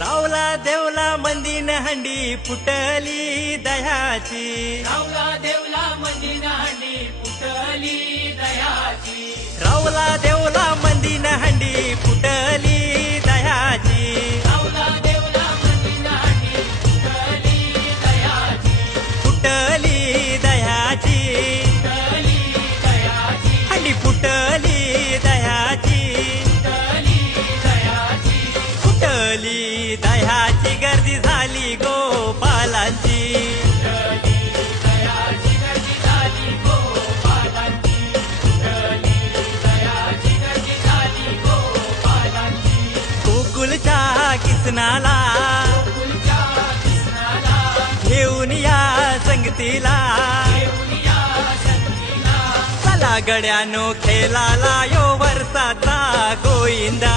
रावला देवला मंदीन हंडी फुटली दह्याची, रावला देवला मंदीन हंडी फुटली दह्याची, रावला देवला मंदीन हंडी फुटली दह्याची, रावला देवला मंदीन हंडी फुटली दह्याची, फुटली दह्याची, फुटली दह्याची, हंडी फुटली दह्याची, फुटली दह्याची, फुटली दह्याची गर्दी झाली गोपालांची, फुटली दह्याची गर्दी झाली गोपालांची, फुटली दह्याची गर्दी झाली गोपालांची, गोकुलच्या किसनाला गोकुळच्या कृष्णाला घेऊन या संगतीला, घेऊन या संगतीला, चला गड्यानो खेळाला यो वर्षाचा गोविंदा,